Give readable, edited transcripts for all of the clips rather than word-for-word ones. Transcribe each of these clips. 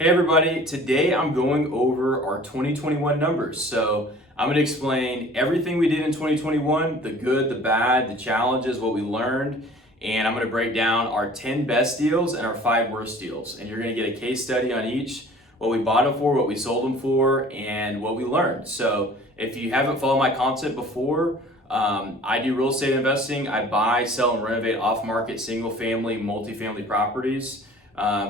Hey everybody, today I'm going over our 2021 numbers. So I'm going to explain everything we did in 2021, the good, the bad, the challenges, what we learned, and I'm going to break down our 10 best deals and our 5 worst deals. And you're going to get a case study on each, what we bought them for, what we sold them for, and what we learned. So if you haven't followed my content before, I do real estate investing. I buy, sell, and renovate off-market single-family, multifamily properties.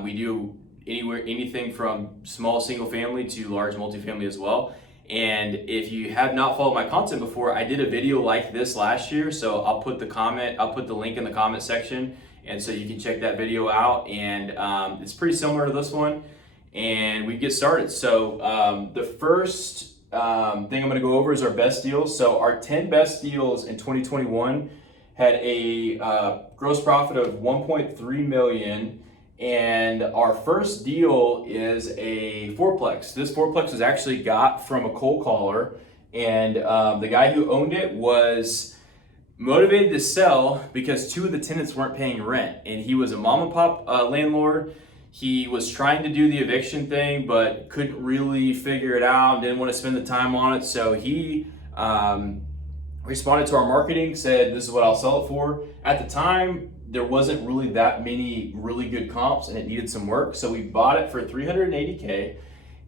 We do anything from small single family to large multifamily as well. And if you have not followed my content before, I did a video like this last year. So I'll put the link in the comment section. And so you can check that video out. And it's pretty similar to this one. And we get started. So the first thing I'm gonna go over is our best deals. So our 10 best deals in 2021 had a gross profit of 1.3 million. And our first deal is a fourplex. This fourplex was actually got from a cold caller, and the guy who owned it was motivated to sell because 2 of the tenants weren't paying rent, and he was a mom and pop landlord. He was trying to do the eviction thing, but couldn't really figure it out and didn't want to spend the time on it. So he responded to our marketing, said, "This is what I'll sell it for." At the time, there wasn't really that many really good comps and it needed some work. So we bought it for $380K,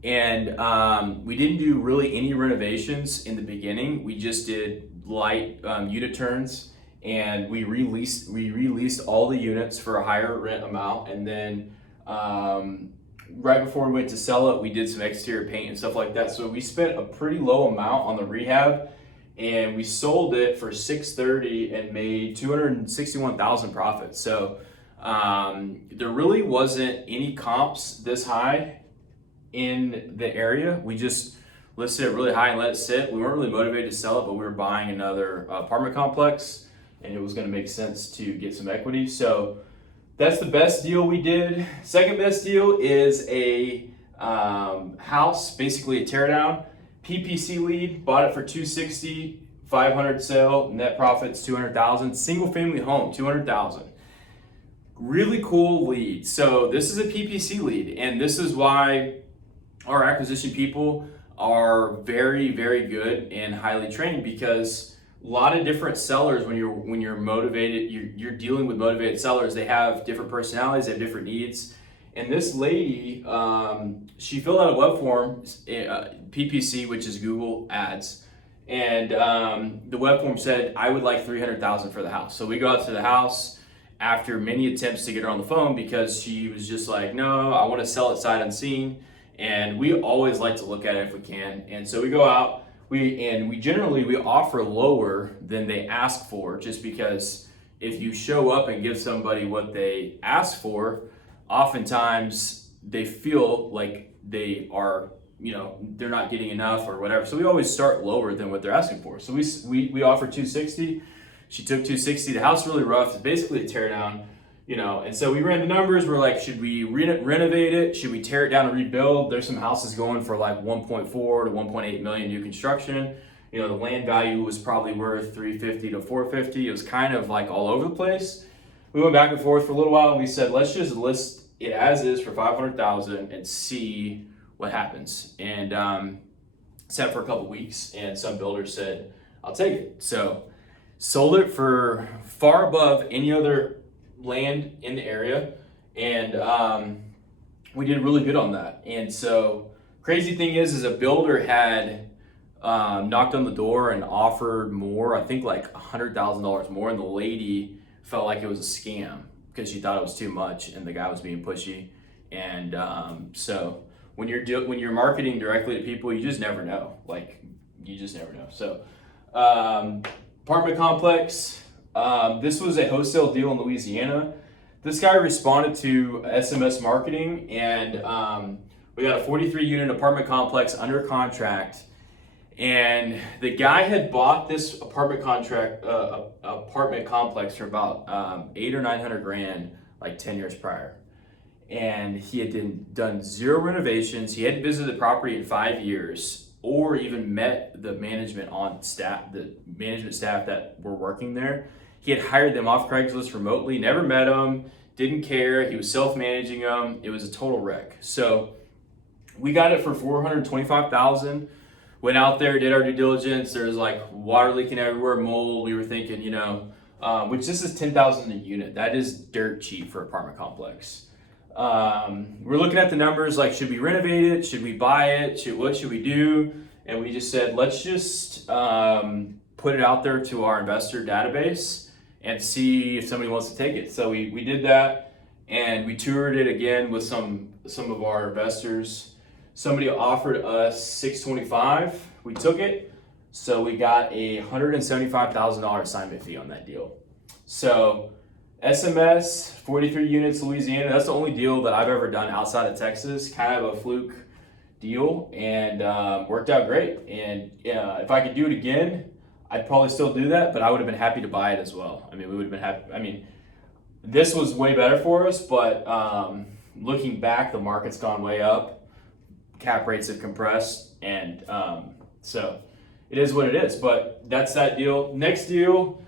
and we didn't do really any renovations in the beginning. We just did light unit turns, and we released all the units for a higher rent amount. And then right before we went to sell it, we did some exterior paint and stuff like that. So we spent a pretty low amount on the rehab, and we sold it for $630 and made $261,000 profit. So there really wasn't any comps this high in the area. We just listed it really high and let it sit. We weren't really motivated to sell it, but we were buying another apartment complex, and it was going to make sense to get some equity. So that's the best deal we did. Second best deal is a house, basically a teardown. PPC lead, bought it for $260, $500 sale, net profits $200,000. Single family home, $200,000. Really cool lead. So this is a PPC lead, and this is why our acquisition people are very, very good and highly trained, because a lot of different sellers, when you're motivated, you're dealing with motivated sellers. They have different personalities, they have different needs. And this lady, she filled out a web form, PPC, which is Google Ads, and the web form said, "I would like $300,000 for the house." So we go out to the house after many attempts to get her on the phone, because she was just like, "No, I want to sell it sight unseen." And we always like to look at it if we can. And so we go out, we generally offer lower than they ask for, just because if you show up and give somebody what they ask for, oftentimes they feel like they are, they're not getting enough or whatever. So we always start lower than what they're asking for. So we offer $260. She took $260. The house really rough. It's basically a tear down, and so we ran the numbers. We're like, should we renovate it? Should we tear it down and rebuild? There's some houses going for like 1.4 to 1.8 million new construction. The land value was probably worth 350 to 450. It was kind of like all over the place. We went back and forth for a little while, and we said, let's just list it as is for $500,000 and see what happens. And sat for a couple weeks, and some builders said, "I'll take it." So sold it for far above any other land in the area, and we did really good on that. And so crazy thing is a builder had knocked on the door and offered more, I think like $100,000 more, and the lady felt like it was a scam because she thought it was too much and the guy was being pushy. And so when you're marketing directly to people, you just never know. So apartment complex. This was a wholesale deal in Louisiana. This guy responded to SMS marketing, and we got a 43 unit apartment complex under contract. And the guy had bought this apartment complex for about $800,000 or $900,000 like 10 years prior. And he had done 0 renovations. He hadn't visited the property in 5 years, or even met the management staff that were working there. He had hired them off Craigslist remotely, never met them, didn't care. He was self-managing them. It was a total wreck. So We got it for $425,000. Went out there, did our due diligence. There was like water leaking everywhere, mold. We were thinking, which this is $10,000 a unit. That is dirt cheap for apartment complex. We're looking at the numbers like, should we renovate it? Should we buy it? What should we do? And we just said, let's just put it out there to our investor database and see if somebody wants to take it. So we did that, and we toured it again with some of our investors. Somebody offered us $625. We took it. So we got a $175,000 assignment fee on that deal. So SMS, 43 units, Louisiana. That's the only deal that I've ever done outside of Texas. Kind of a fluke deal, and worked out great. And if I could do it again, I'd probably still do that, but I would have been happy to buy it as well. I mean, we would have been happy. I mean, this was way better for us, but looking back, the market's gone way up. Cap rates have compressed, and so it is what it is. But that's that deal. Next deal,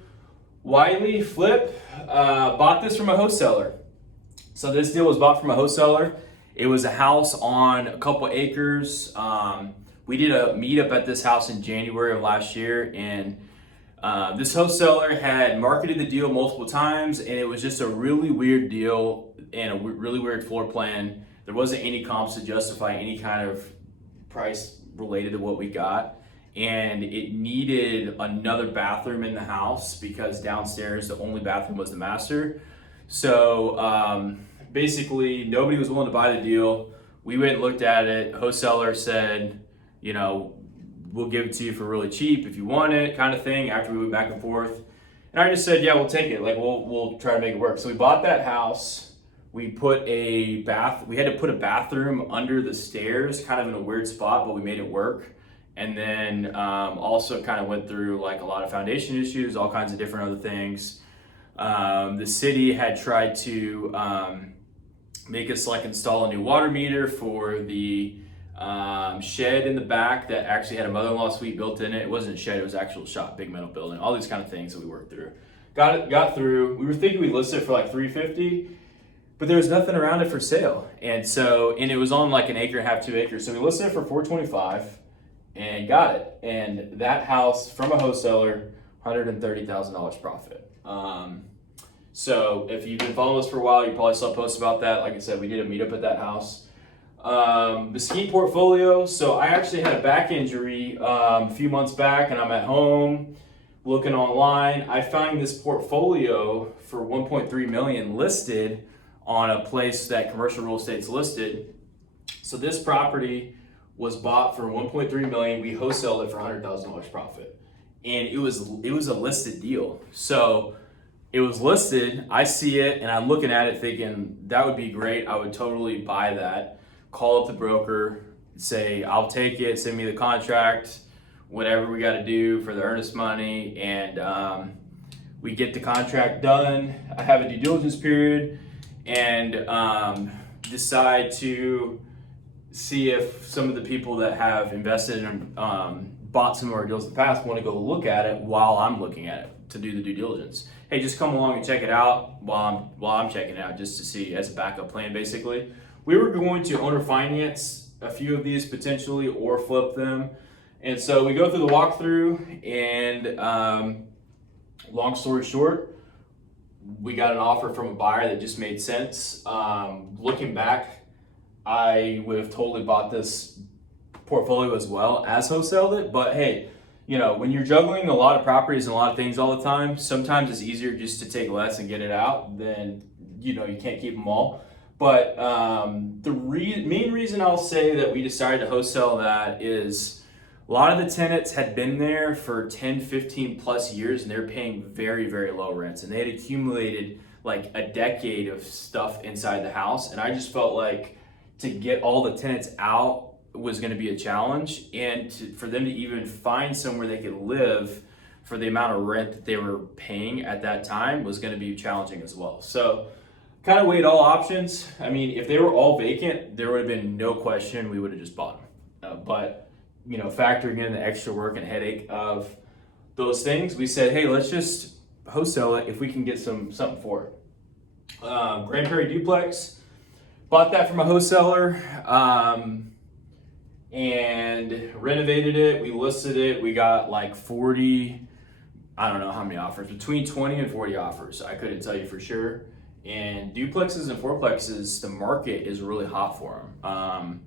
Wiley Flip bought this from a wholesaler. So this deal was bought from a wholesaler. It was a house on a couple acres. We did a meetup at this house in January of last year, and this wholesaler had marketed the deal multiple times, and it was just a really weird deal and a really weird floor plan. There wasn't any comps to justify any kind of price related to what we got. And it needed another bathroom in the house because downstairs the only bathroom was the master. So basically nobody was willing to buy the deal. We went and looked at it. Wholesaler said, we'll give it to you for really cheap if you want it, kind of thing, after we went back and forth. And I just said, yeah, we'll take it. Like we'll try to make it work. So we bought that house. We put we had to put a bathroom under the stairs, kind of in a weird spot, but we made it work. And then also kind of went through like a lot of foundation issues, all kinds of different other things. The city had tried to make us like install a new water meter for the shed in the back that actually had a mother-in-law suite built in it. It wasn't a shed, it was actual shop, big metal building, all these kind of things that we worked through. Got through. We were thinking we'd list it for like $350. But there was nothing around it for sale. And it was on like an acre and a half, 2 acres. So we listed it for $425 and got it. And that house from a wholesaler, $130,000 profit. So if you've been following us for a while, you probably saw posts about that. Like I said, we did a meetup at that house. The ski portfolio. So I actually had a back injury a few months back, and I'm at home looking online. I found this portfolio for $1.3 million listed on a place that commercial real estate's listed. So this property was bought for $1.3 million. We wholesaled it for $100,000 profit, and it was a listed deal. So it was listed. I see it, and I'm looking at it thinking that would be great. I would totally buy that. Call up the broker, say I'll take it. Send me the contract, whatever we got to do for the earnest money, and we get the contract done. I have a due diligence period, and decide to see if some of the people that have invested and bought some of our deals in the past want to go look at it while I'm looking at it to do the due diligence. Hey, just come along and check it out while I'm checking it out, just to see as a backup plan. Basically, we were going to owner finance a few of these potentially or flip them, and so we go through the walkthrough, and long story short, we got an offer from a buyer that just made sense. Looking back, I would have totally bought this portfolio as well as wholesaled it. But hey, when you're juggling a lot of properties and a lot of things all the time, sometimes it's easier just to take less and get it out than, you can't keep them all. But the main reason I'll say that we decided to wholesale that is a lot of the tenants had been there for 10, 15 plus years, and they're paying very, very low rents. And they had accumulated like a decade of stuff inside the house. And I just felt like to get all the tenants out was going to be a challenge. And for them to even find somewhere they could live for the amount of rent that they were paying at that time was going to be challenging as well. So kind of weighed all options. I mean, if they were all vacant, there would have been no question we would have just bought them. But factoring in the extra work and headache of those things, we said, hey, let's just wholesale it if we can get something for it. Prairie Duplex, bought that from a wholesaler. and renovated it. We listed it. We got like 40, I don't know how many offers, between 20 and 40 offers. I couldn't tell you for sure. And duplexes and fourplexes, the market is really hot for them.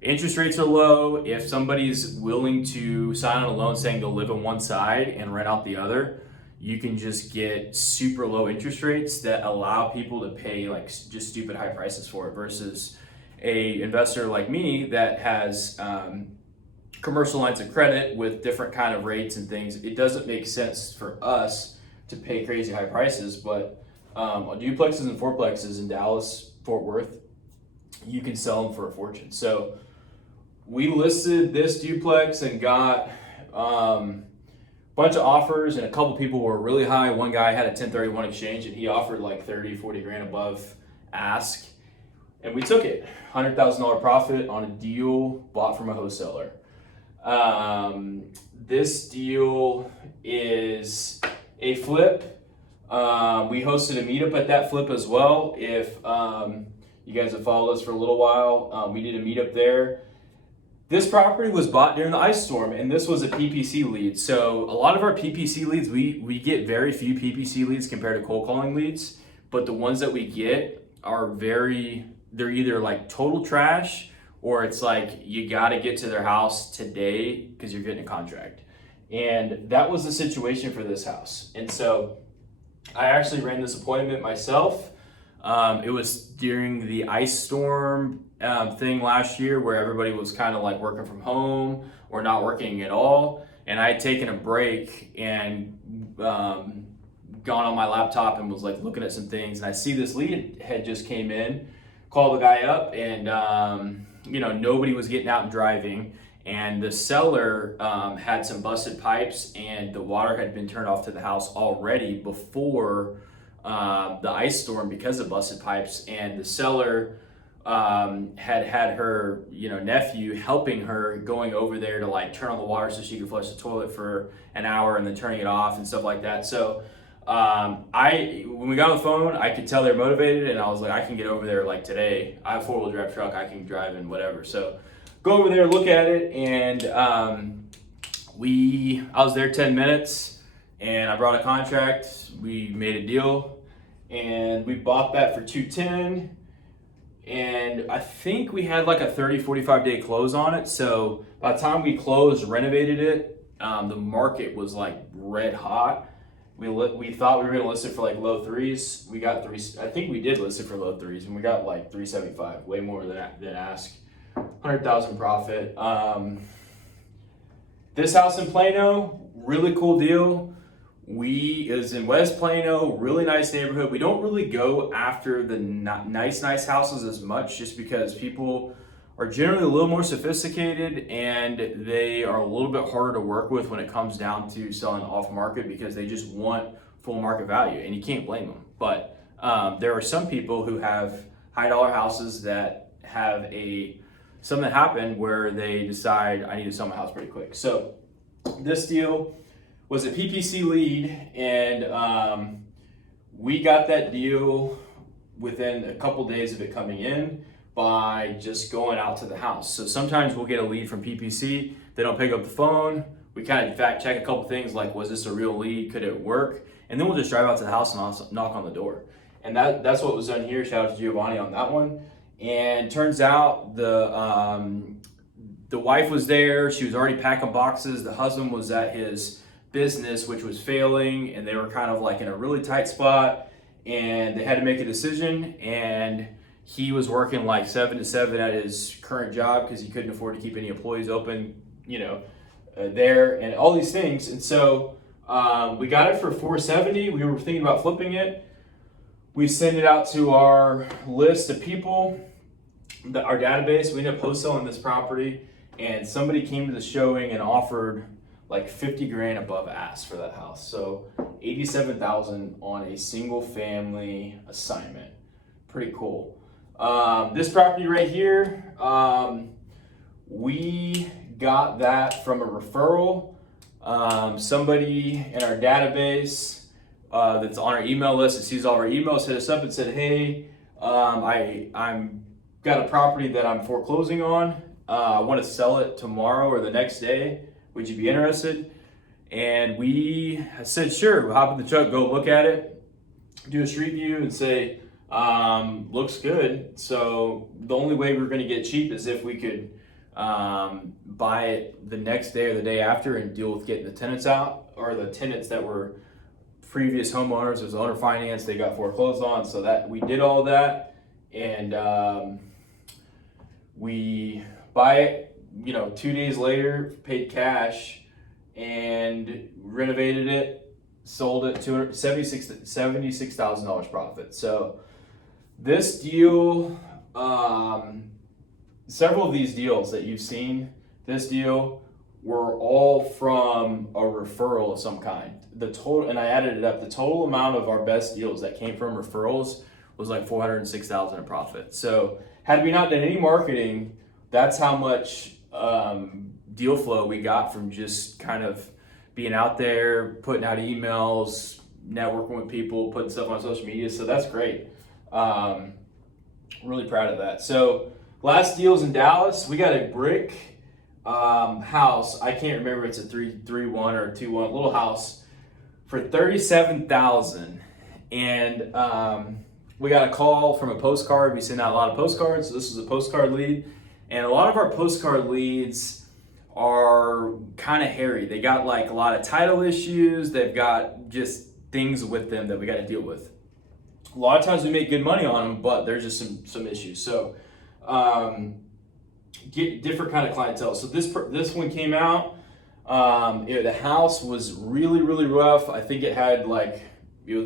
Interest rates are low. If somebody's willing to sign on a loan saying they'll live on one side and rent out the other, you can just get super low interest rates that allow people to pay like just stupid high prices for it, versus a investor like me that has commercial lines of credit with different kind of rates and things. It doesn't make sense for us to pay crazy high prices, but on duplexes and fourplexes in Dallas, Fort Worth, you can sell them for a fortune. So we listed this duplex and got a bunch of offers, and a couple people were really high. One guy had a 1031 exchange and he offered like 30, 40 grand above ask. And we took it, $100,000 profit on a deal bought from a wholesaler. This deal is a flip. We hosted a meetup at that flip as well. If you guys have followed us for a little while, we did a meetup there. This property was bought during the ice storm, and this was a PPC lead. So a lot of our PPC leads, we get very few PPC leads compared to cold calling leads, but the ones that we get are they're either like total trash, or it's like you got to get to their house today because you're getting a contract. And that was the situation for this house. And so I actually ran this appointment myself. It was during the ice storm thing last year, where everybody was kind of like working from home or not working at all. And I had taken a break and gone on my laptop and was like looking at some things. And I see this lead had just came in, called the guy up, and nobody was getting out and driving. And the seller had some busted pipes, and the water had been turned off to the house already before the ice storm because of busted pipes. And the seller had her nephew helping her, going over there to like turn on the water so she could flush the toilet for an hour and then turning it off and stuff like that. So when we got on the phone, I could tell they're motivated, and I was like, I can get over there like today. I have a 4-wheel drive truck, I can drive and whatever. So go over there, look at it, and I was there 10 minutes, and I brought a contract. We made a deal, and we bought that for $210. And I think we had like a 30-45 day close on it. So by the time we closed, renovated it, the market was like red hot. We thought we were gonna list it for like low threes. We got three. I think we did list it for low threes, and we got like 375, way more than ask. 100,000 profit. This house in Plano, really cool deal. It was in West Plano, really nice neighborhood. We don't really go after the nice houses as much, just because people are generally a little more sophisticated, and they are a little bit harder to work with when it comes down to selling off market, because they just want full market value, and you can't blame them. But there are some people who have high dollar houses that have something happened where they decide, I need to sell my house pretty quick. So this deal was a PPC lead, and we got that deal within a couple days of it coming in by just going out to the house. So sometimes we'll get a lead from PPC, they don't pick up the phone. We kind of fact check a couple things like, was this a real lead? Could it work? And then we'll just drive out to the house and knock on the door. And that's what was done here. Shout out to Giovanni on that one. And turns out the wife was there. She was already packing boxes. The husband was at his business, which was failing, and they were kind of like in a really tight spot, and they had to make a decision. And he was working like 7 to 7 at his current job because he couldn't afford to keep any employees open, there, and all these things. And so we got it for $470. We were thinking about flipping it. We sent it out to our list of people, our database. We ended up wholesaling this property, and somebody came to the showing and offered like 50 grand above ask for that house. So 87,000 on a single family assignment. Pretty cool. This property right here, we got that from a referral. Somebody in our database that's on our email list that sees all our emails hit us up and said, hey, I'm got a property that I'm foreclosing on. I want to sell it tomorrow or the next day. Would you be interested? And I said, sure. We'll hop in the truck, go look at it, do a street view, and say, looks good. So the only way we're going to get cheap is if we could buy it the next day or the day after and deal with getting the tenants out, or the tenants that were previous homeowners. It was owner finance, they got foreclosed on. So that we did all that, and we buy it, 2 days later, paid cash, and renovated it, sold it, $76,000 profit. So this deal, several of these deals that you've seen, this deal, were all from a referral of some kind. The total, and I added it up, the total amount of our best deals that came from referrals was like $406,000 in profit. So had we not done any marketing, that's how much deal flow we got from just kind of being out there, putting out emails, networking with people, putting stuff on social media. So that's great. Really proud of that. So last deals in Dallas, we got a brick house. I can't remember, it's a 3-1 or 2-1 little house for $37,000. And we got a call from a postcard. We send out a lot of postcards. So this was a postcard lead. And a lot of our postcard leads are kind of hairy. They got like a lot of title issues. They've got just things with them that we got to deal with. A lot of times we make good money on them, but there's just some issues. So get different kind of clientele. So this one came out. The house was really, really rough. I think it was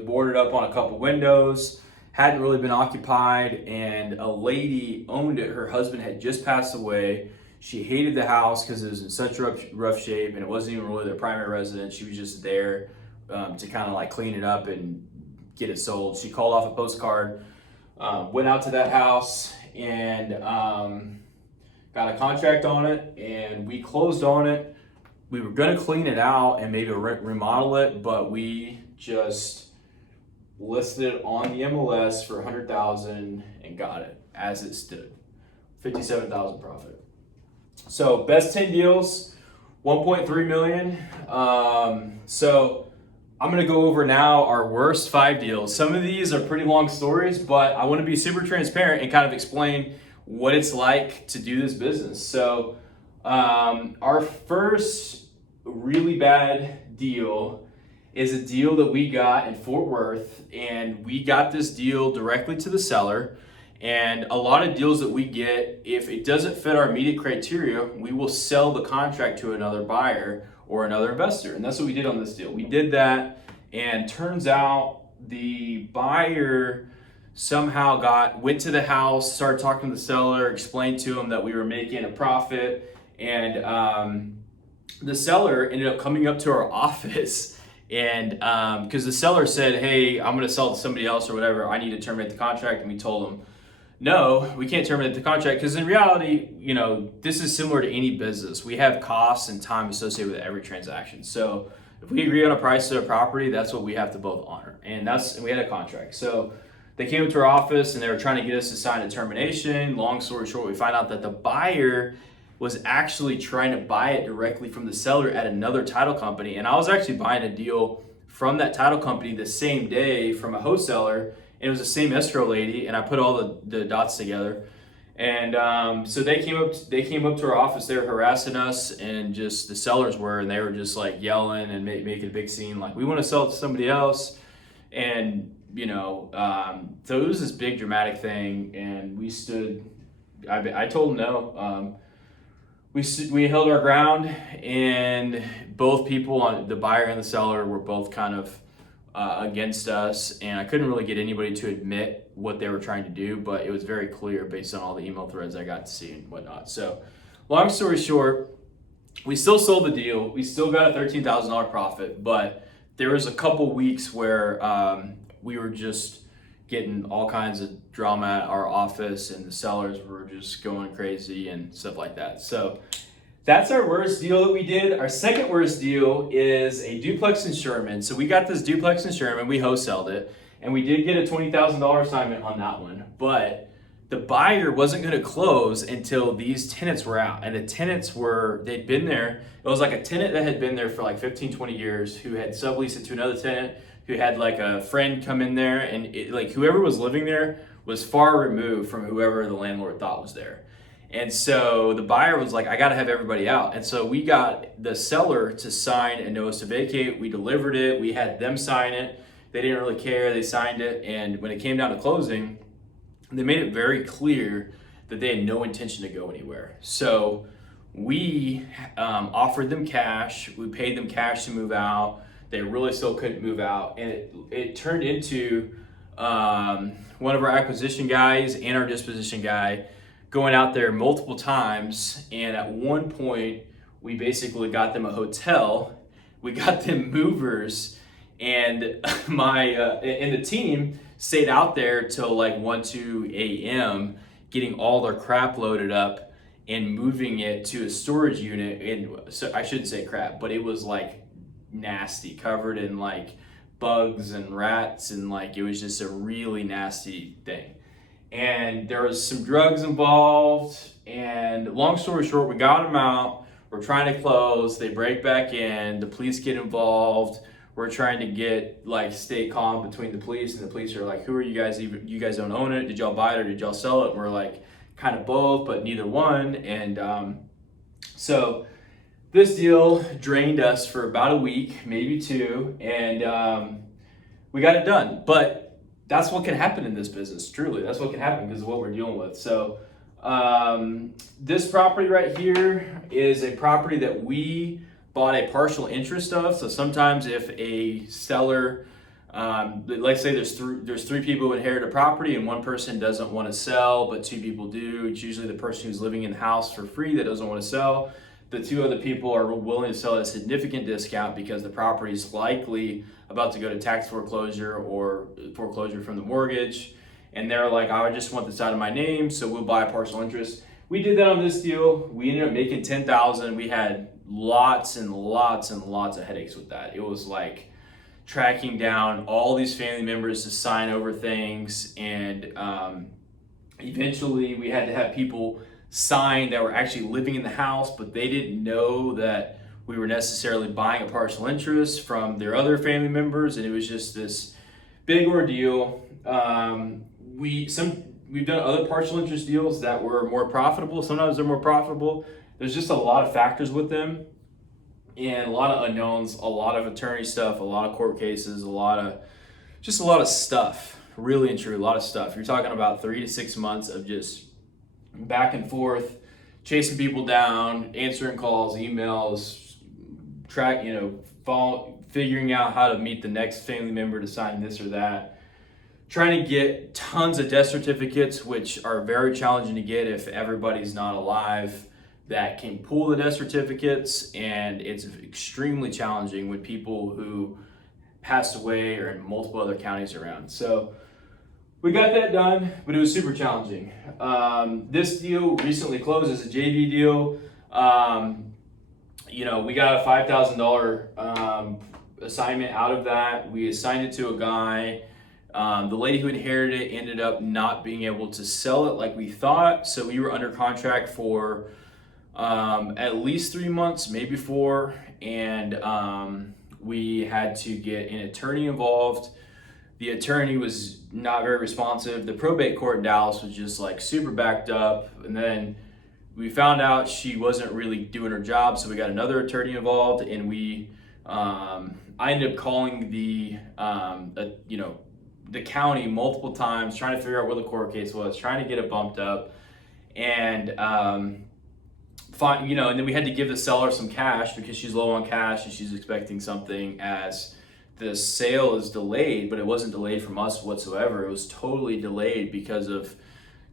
boarded up on a couple windows. Hadn't really been occupied, and a lady owned it. Her husband had just passed away. She hated the house because it was in such rough shape, and it wasn't even really their primary residence. She was just there to kind of like clean it up and get it sold. She called off a postcard, went out to that house, and got a contract on it, and we closed on it. We were gonna clean it out and maybe remodel it, but we just listed it on the MLS for $100,000 and got it as it stood. $57,000 profit. So best 10 deals, $1.3 million. So I'm gonna go over now our worst 5 deals. Some of these are pretty long stories, but I wanna be super transparent and kind of explain what it's like to do this business. So our first really bad deal is a deal that we got in Fort Worth, and we got this deal directly to the seller. And a lot of deals that we get, if it doesn't fit our immediate criteria, we will sell the contract to another buyer or another investor. And that's what we did on this deal. We did that, and turns out the buyer somehow went to the house, started talking to the seller, explained to him that we were making a profit, and the seller ended up coming up to our office, and because the seller said, hey, I'm going to sell it to somebody else or whatever, I need to terminate the contract. And we told him, no, we can't terminate the contract, because in reality, this is similar to any business. We have costs and time associated with every transaction. So if we agree on a price to a property, that's what we have to both honor. And we had a contract. So they came up to our office and they were trying to get us to sign a termination. Long story short, we find out that the buyer was actually trying to buy it directly from the seller at another title company. And I was actually buying a deal from that title company the same day from a wholesaler, and it was the same escrow lady, and I put all the dots together. And so they came up to our office, they were harassing us, and just the sellers were, and they were just like yelling and making a big scene, like, we want to sell it to somebody else. And so it was this big dramatic thing, and we stood, I told them no. We held our ground, and both people, the buyer and the seller, were both kind of against us, and I couldn't really get anybody to admit what they were trying to do, but it was very clear based on all the email threads I got to see and whatnot. So long story short, we still sold the deal. We still got a $13,000 profit, but there was a couple weeks where we were just getting all kinds of drama at our office, and the sellers were just going crazy and stuff like that. So that's our worst deal that we did. Our second worst deal is a duplex in Sherman. So we got this duplex in Sherman, we wholesaled it, and we did get a $20,000 assignment on that one. But the buyer wasn't going to close until these tenants were out. And the tenants they'd been there. It was like a tenant that had been there for like 15, 20 years who had subleased it to another tenant who had like a friend come in there, and like whoever was living there was far removed from whoever the landlord thought was there. And so the buyer was like, I got to have everybody out. And so we got the seller to sign a notice to vacate. We delivered it. We had them sign it. They didn't really care. They signed it. And when it came down to closing, they made it very clear that they had no intention to go anywhere. So we offered them cash. We paid them cash to move out. They really still couldn't move out. And it turned into one of our acquisition guys and our disposition guy going out there multiple times. And at one point, we basically got them a hotel. We got them movers. And and the team stayed out there till like 1, 2 a.m. getting all their crap loaded up and moving it to a storage unit. And so I shouldn't say crap, but it was like nasty, covered in like bugs and rats, and like it was just a really nasty thing. And there was some drugs involved, and long story short, we got them out. We're trying to close. They break back in. The police get involved. We're trying to stay calm between the police, and the police are like, who are you guys even? You guys don't own it. Did y'all buy it or did y'all sell it? And we're like, kind of both, but neither one. And so this deal drained us for about a week, maybe 2, and we got it done. But that's what can happen in this business, truly. That's what can happen because of what we're dealing with. So this property right here is a property that we bought a partial interest of. So sometimes if a seller, let's say there's 3 people who inherit a property and one person doesn't want to sell, but 2 people do. It's usually the person who's living in the house for free that doesn't want to sell. The 2 other people are willing to sell at a significant discount because the property is likely about to go to tax foreclosure or foreclosure from the mortgage. And they're like, I just want this out of my name, so we'll buy a partial interest. We did that on this deal. We ended up making $10,000. We had lots and lots and lots of headaches with that. It was like tracking down all these family members to sign over things, and eventually we had to have people sign that were actually living in the house, but they didn't know that we were necessarily buying a partial interest from their other family members, and it was just this big ordeal. We've done other partial interest deals that were more profitable. Sometimes they're more profitable. There's just a lot of factors with them and a lot of unknowns, a lot of attorney stuff, a lot of court cases, a lot of stuff, really and truly, a lot of stuff. You're talking about 3 to 6 months of just back and forth, chasing people down, answering calls, emails, figuring out how to meet the next family member to sign this or that, trying to get tons of death certificates, which are very challenging to get if everybody's not alive that can pull the death certificates, and it's extremely challenging with people who passed away or in multiple other counties around. So we got that done, but it was super challenging. This deal recently closed as a JV deal. We got a $5,000 assignment out of that. We assigned it to a guy. The lady who inherited it ended up not being able to sell it like we thought. So we were under contract for at least 3 months, maybe 4. And we had to get an attorney involved. The attorney was not very responsive. The probate court in Dallas was just like super backed up. And then we found out she wasn't really doing her job, so we got another attorney involved, and I ended up calling the county multiple times, trying to figure out where the court case was, trying to get it bumped up, and and then we had to give the seller some cash because she's low on cash and she's expecting something as the sale is delayed, but it wasn't delayed from us whatsoever. It was totally delayed because of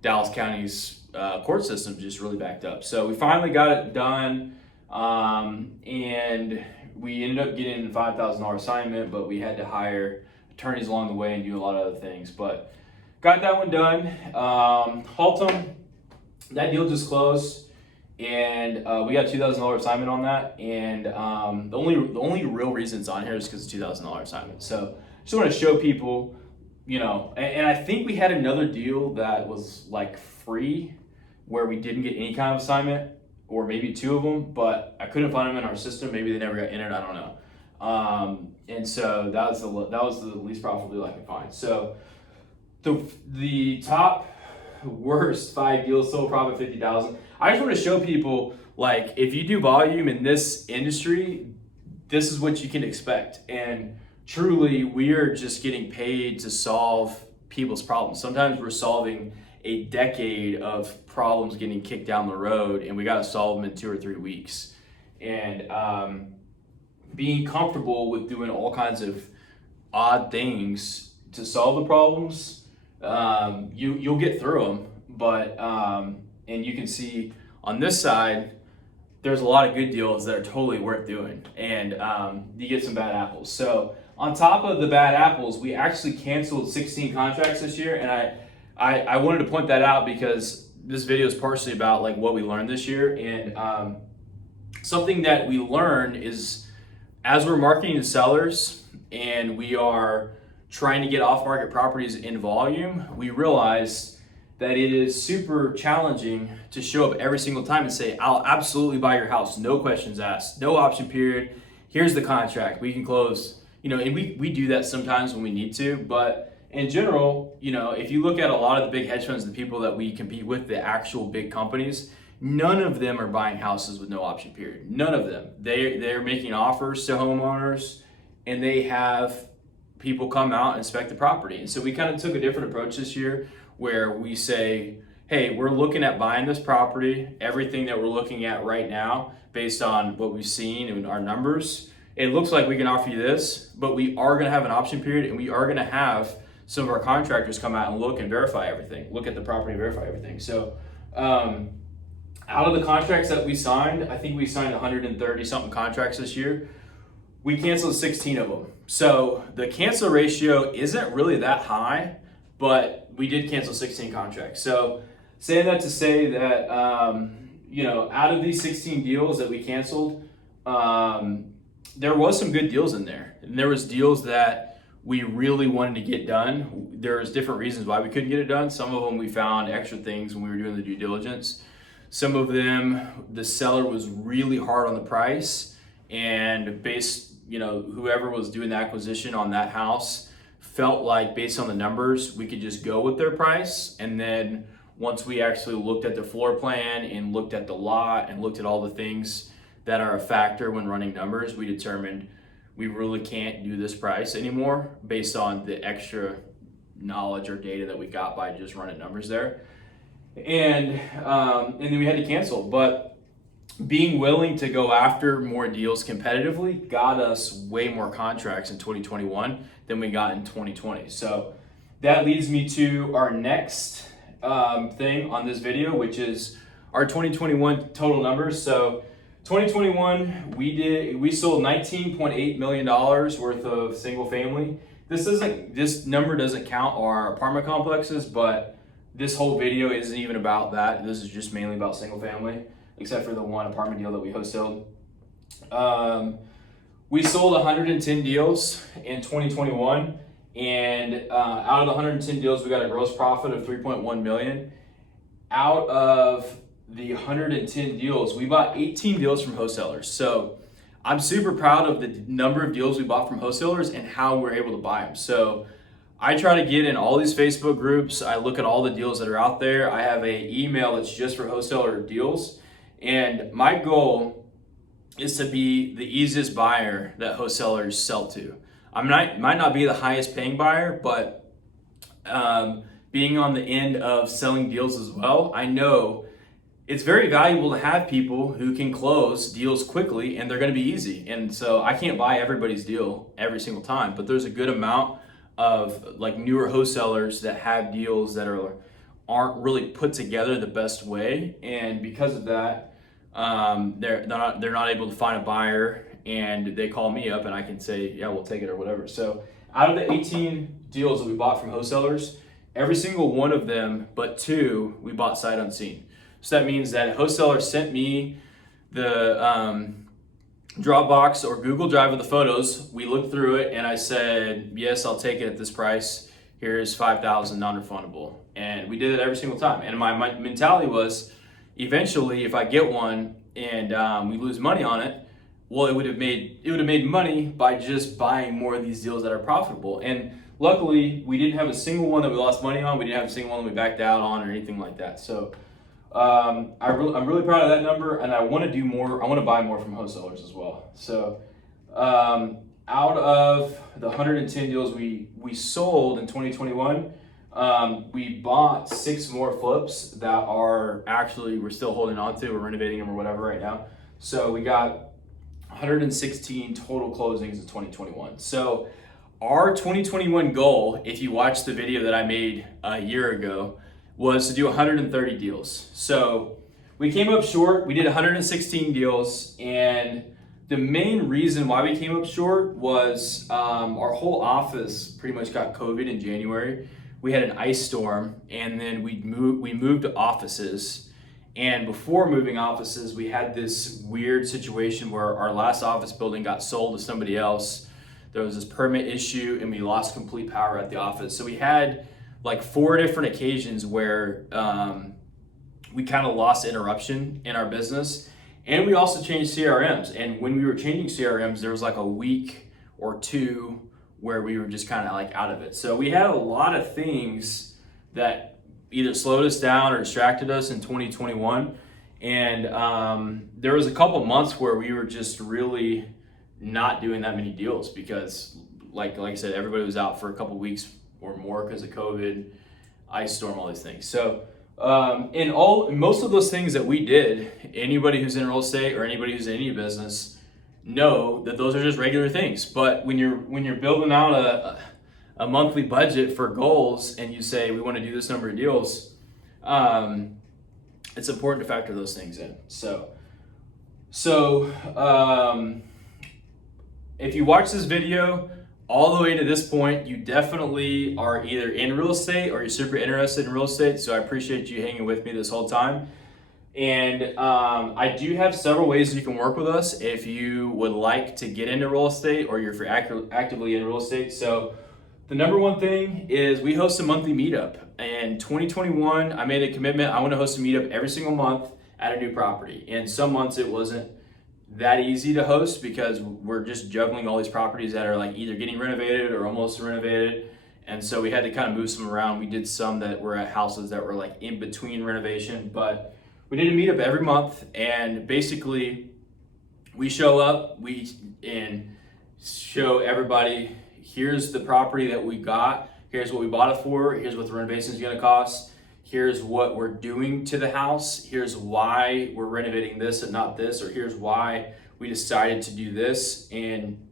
Dallas County's court system just really backed up. So we finally got it done, and we ended up getting a $5,000 assignment, but we had to hire attorneys along the way and do a lot of other things. But got that one done. Haltom, that deal just closed, and we got a $2,000 assignment on that. And the only real reason it's on here is because it's a $2,000 assignment. So just want to show people and I think we had another deal that was like free where we didn't get any kind of assignment, or maybe two of them, but I couldn't find them in our system. Maybe they never got entered, I don't know. And so that was the least profitable deal I could find. So the top worst 5 deals, total profit 50,000. I just want to show people, like, if you do volume in this industry, this is what you can expect. And truly, we are just getting paid to solve people's problems. Sometimes we're solving a decade of problems getting kicked down the road, and we got to solve them in 2 or 3 weeks. And being comfortable with doing all kinds of odd things to solve the problems, you'll get through them. But and you can see on this side, there's a lot of good deals that are totally worth doing, and you get some bad apples. So on top of the bad apples, we actually canceled 16 contracts this year, and I wanted to point that out because this video is partially about like what we learned this year. And something that we learned is, as we're marketing to sellers and we are trying to get off-market properties in volume, we realized that it is super challenging to show up every single time and say, I'll absolutely buy your house, no questions asked, no option period, here's the contract, we can close. And we do that sometimes when we need to, but in general, if you look at a lot of the big hedge funds, the people that we compete with, the actual big companies, none of them are buying houses with no option period. None of them. They're making offers to homeowners, and they have people come out and inspect the property. And so we kind of took a different approach this year, where we say, hey, we're looking at buying this property, everything that we're looking at right now, based on what we've seen and our numbers, it looks like we can offer you this, but we are gonna have an option period, and we are gonna have some of our contractors come out and look and verify everything, look at the property and verify everything. So out of the contracts that we signed, I think we signed 130 something contracts this year. We canceled 16 of them. So the cancel ratio isn't really that high, but we did cancel 16 contracts. So saying that to say that, out of these 16 deals that we canceled, there was some good deals in there. And there was deals that we really wanted to get done. There's different reasons why we couldn't get it done. Some of them we found extra things when we were doing the due diligence. Some of them, the seller was really hard on the price, and whoever was doing the acquisition on that house felt like, based on the numbers, we could just go with their price. And then once we actually looked at the floor plan and looked at the lot and looked at all the things that are a factor when running numbers, we determined we really can't do this price anymore based on the extra knowledge or data that we got by just running numbers there. And then we had to cancel. But being willing to go after more deals competitively got us way more contracts in 2021 than we got in 2020. So that leads me to our next thing on this video, which is our 2021 total numbers. So 2021, we sold $19.8 million worth of single family. This number doesn't count our apartment complexes, but this whole video isn't even about that. This is just mainly about single family, except for the one apartment deal that we wholesaled. We sold 110 deals in 2021, and out of the 110 deals, we got a gross profit of $3.1 million. Out of the 110 deals, we bought 18 deals from wholesalers. So I'm super proud of the number of deals we bought from wholesalers and how we're able to buy them. So I try to get in all these Facebook groups. I look at all the deals that are out there. I have an email that's just for wholesaler deals. And my goal is to be the easiest buyer that wholesalers sell to. Might not be the highest paying buyer, but being on the end of selling deals as well, I know it's very valuable to have people who can close deals quickly and they're going to be easy. And so I can't buy everybody's deal every single time, but there's a good amount of like newer wholesalers that have deals that aren't really put together the best way, and because of that, they're not able to find a buyer, and they call me up and I can say, yeah, we'll take it or whatever. So out of the 18 deals that we bought from wholesalers, every single one of them but 2 we bought sight unseen. So that means that a wholesaler sent me the Dropbox or Google Drive of the photos. We looked through it and I said, yes, I'll take it at this price. here's 5,000 non-refundable. And we did it every single time. And my mentality was, eventually, if I get one and we lose money on it, well, it would have made money by just buying more of these deals that are profitable. And luckily, we didn't have a single one that we lost money on. We didn't have a single one that we backed out on or anything like that. So I'm really proud of that number, and I want to do more. I want to buy more from wholesalers as well. So out of the 110 deals we sold in 2021, we bought 6 more flips that are actually we're still holding on to. We're renovating them or whatever right now. So we got 116 total closings in 2021. So our 2021 goal, if you watched the video that I made a year ago, was to do 130 deals. So we came up short. We did 116 deals, and the main reason why we came up short was our whole office pretty much got COVID in January. We had an ice storm, and then we moved offices. And before moving offices, we had this weird situation where our last office building got sold to somebody else. There was this permit issue, and we lost complete power at the office. So we had like 4 different occasions where we kind of lost interruption in our business. And we also changed CRMs. And when we were changing CRMs, there was like a week or 2 where we were just kind of like out of it. So we had a lot of things that either slowed us down or distracted us in 2021. And there was a couple months where we were just really not doing that many deals because like I said, everybody was out for a couple weeks or more because of COVID, ice storm, all these things. So most of those things that we did, anybody who's in real estate or anybody who's in any business know that those are just regular things. But when you're building out a monthly budget for goals and you say we want to do this number of deals, it's important to factor those things in. So if you watch this video all the way to this point, you definitely are either in real estate or you're super interested in real estate. So I appreciate you hanging with me this whole time. And I do have several ways you can work with us if you would like to get into real estate or if you're actively in real estate. So the number one thing is we host a monthly meetup. In 2021, I made a commitment. I want to host a meetup every single month at a new property. And some months it wasn't that easy to host because we're just juggling all these properties that are like either getting renovated or almost renovated. And so we had to kind of move some around. We did some that were at houses that were like in between renovation, but we did a meetup every month. And basically we show up, and show everybody, here's the property that we got, here's what we bought it for, here's what the renovation is going to cost, here's what we're doing to the house, here's why we're renovating this and not this, or here's why we decided to do this. And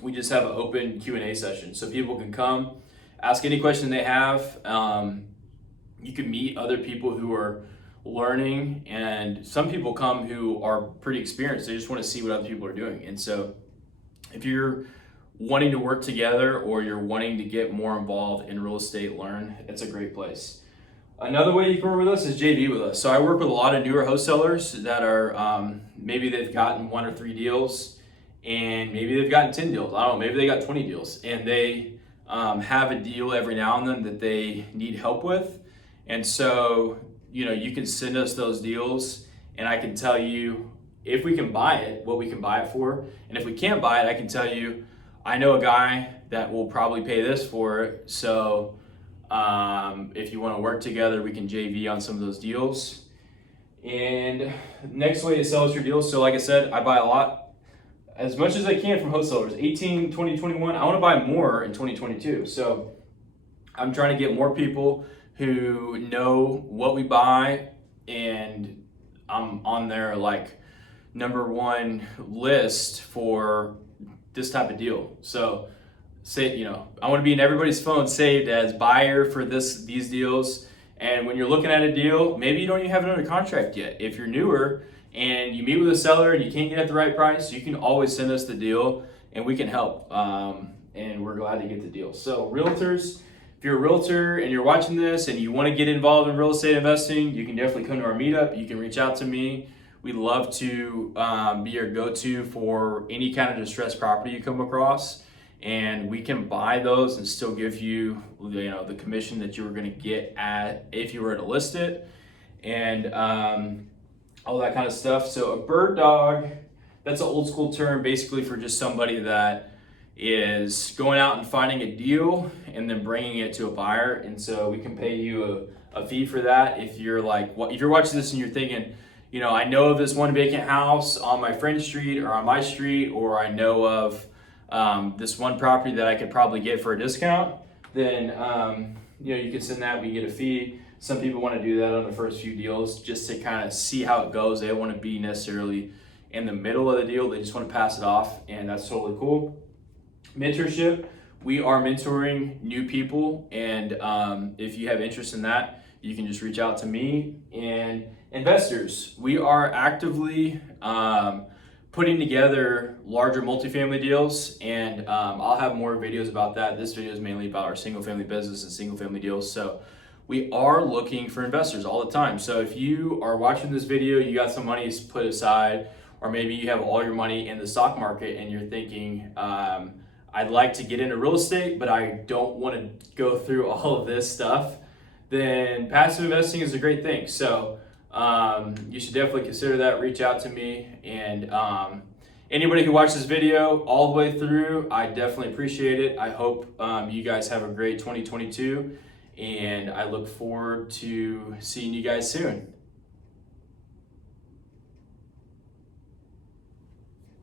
we just have an open Q&A session so people can come ask any question they have. You can meet other people who are learning, and some people come who are pretty experienced. They just want to see what other people are doing. And so if you're wanting to work together or you're wanting to get more involved in real estate, learn, it's a great place. Another way you can work with us is JV with us. So I work with a lot of newer wholesalers that are maybe they've gotten 1 or 3 deals, and maybe they've gotten 10 deals. I don't know, maybe they got 20 deals, and they have a deal every now and then that they need help with. And so, you can send us those deals, and I can tell you if we can buy it, what we can buy it for. And if we can't buy it, I can tell you, I know a guy that will probably pay this for it. So if you want to work together, we can JV on some of those deals. And next way to sell us your deals. So like I said, I buy a lot, as much as I can from wholesalers. 18, 20, 21, I want to buy more in 2022. So I'm trying to get more people who know what we buy, and I'm on their like number 1 list for this type of deal. So say, I want to be in everybody's phone saved as buyer for these deals. And when you're looking at a deal, maybe you don't even have it under contract yet. If you're newer and you meet with a seller and you can't get at the right price, you can always send us the deal and we can help. And we're glad to get the deal. So realtors, if you're a realtor and you're watching this and you want to get involved in real estate investing, you can definitely come to our meetup. You can reach out to me. We'd love to be your go-to for any kind of distressed property you come across. and we can buy those and still give you, the commission that you were going to get if you were to list it, and all that kind of stuff. So a bird dog, that's an old school term basically for just somebody that is going out and finding a deal and then bringing it to a buyer. And so we can pay you a fee for that. If you're if you're watching this and you're thinking, I know of this one vacant house on my friend's street or on my street, or I know of this one property that I could probably get for a discount, then you can send that. We get a fee. Some people want to do that on the first few deals just to kind of see how it goes. They don't want to be necessarily in the middle of the deal. They just want to pass it off, and that's totally cool. Mentorship, we are mentoring new people, and if you have interest in that, you can just reach out to me. And investors, we are actively putting together larger multifamily deals, and I'll have more videos about that. This video is mainly about our single family business and single family deals. So we are looking for investors all the time. So if you are watching this video, you got some money put aside, or maybe you have all your money in the stock market and you're thinking, I'd like to get into real estate, but I don't want to go through all of this stuff, then passive investing is a great thing. So you should definitely consider that. Reach out to me, and anybody who watched this video all the way through, I definitely appreciate it. I hope you guys have a great 2022, and I look forward to seeing you guys soon.